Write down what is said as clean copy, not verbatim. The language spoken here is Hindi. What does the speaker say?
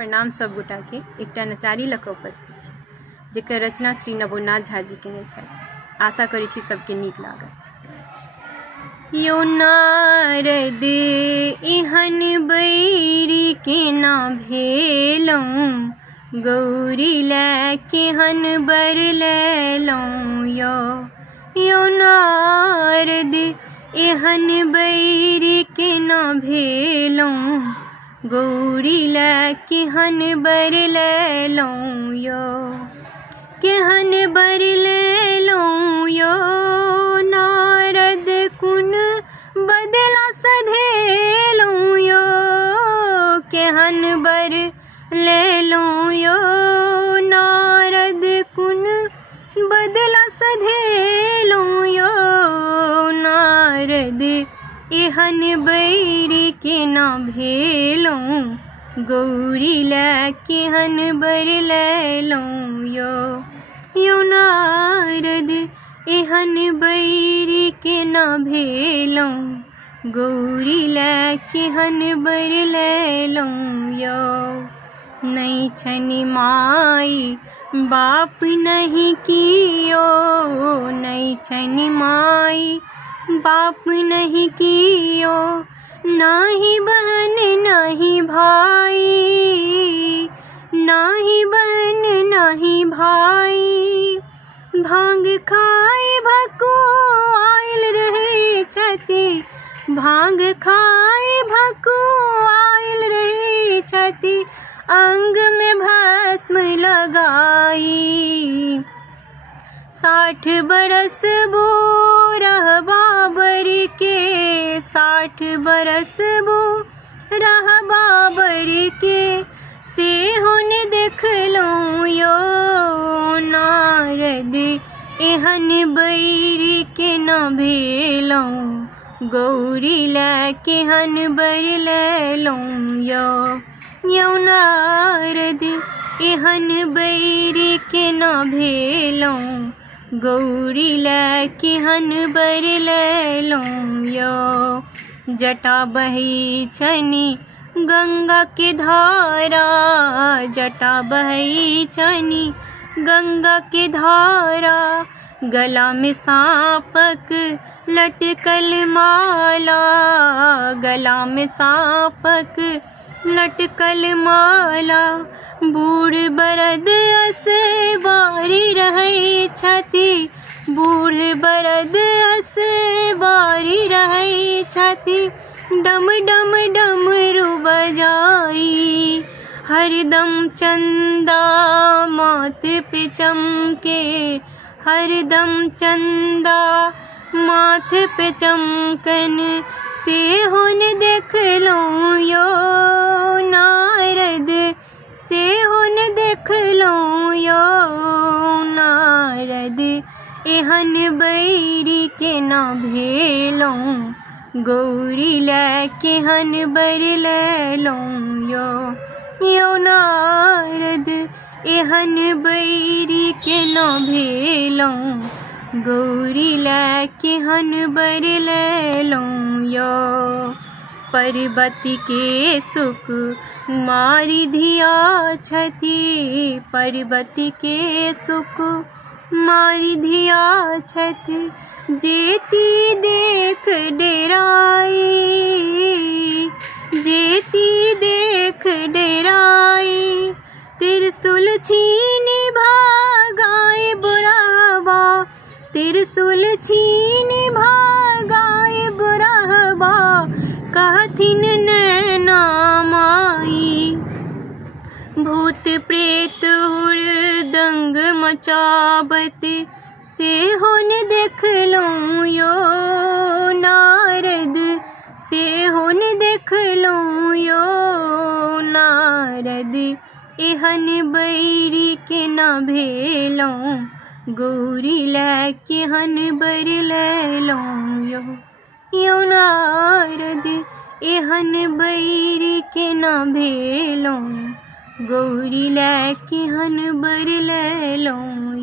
प्रणाम सब गोटा के। एकटा नचारी लऽ कऽ उपस्थित छी जेकर रचना श्री नवोनाथ झा जी केने छथि। आशा करै छी सबके नीक लागत। यो नारद एहन बैरी केना भेलहुँ, गौरी लए केहन बर लेलहुँ यो नारद एहन बैरी केना भेलहुँ, गौरी लए केहन बर लेलहुँ केहन बर लेलहुँ यो नारद, कुन बदला सधेलहुँ केहन बर लेलहुँ यो नारद, कुन बदला सधेलहुँ नारद एहन बैरी केना भेलहुँ, गौरी लए केहन बर लेलहुँ यो नारद एहन बैरी केना भेलहुँ, गौरी लए केहन बर लेलहुँ नहि छनि माई बाप नहीं कियो, नहीं छनि माई बाप नहीं कियो, नाही बहन नाही भाई, नाही बहन नाही भाई, भांग खाए भकुआइल रहे छथि, भांग खाए भकुआइल रहे छथि, अंग में भस्म लगाई, 60 बरस बूढ़ बाबर के, 60 बरस बूढ़ बाबर के, से हुन देखलहुँ यो नारद एहन बैरी केना भेलहुँ, गौरी लए केहन बर लेलहुँ यो नारद एहन बैरी केना भेलहुँ, गौरी लए केहन बर लेलहुँ जटा बहै छनि गंगा के धारा, जटा बहै छनि गंगा के धारा, गला में सांपक लटकल माला, गला में सांपक लटकल माला, बूढ़ बरद अस बारी रहै छथि, बूढ़ बरद अस बारी रहै छथि, डम डम डमरू बजाई, हरदम चंदा माथ पे चमके, हरदम चंदा माथ पे चमकन, से हुन देखलहुँ यो नारद, से हुन देखलहुँ यो नारद एहन बैरी केना भेलहुँ, गौरी लए केहन बर लेलहुँ यो नारद एहन बैरी केना भेलहुँ, गौरी लए केहन बर लेलहुँ पर्वत के सुख मारी धिया छथि, पर्वत के सुख मारी धिया छथि, जेती देख डेराई, जेती देख डेराई, त्रिशूल छीनि भागाए बुढ़ावा, त्रिशूल छीनि भागाए बुढ़ावा, कहथिन नैना माई, भूत प्रेत हुड़दंग मचाबत, से हुन देखलहुँ यो नारद, से हुन देखलहुँ यो नारद एहन बैरी केना भेलहुँ, गौरी लए केहन बर लेलहुँ यो नारद एहन बैरी केना भेलहुँ, गौरी लए केहन बर लेलहुँ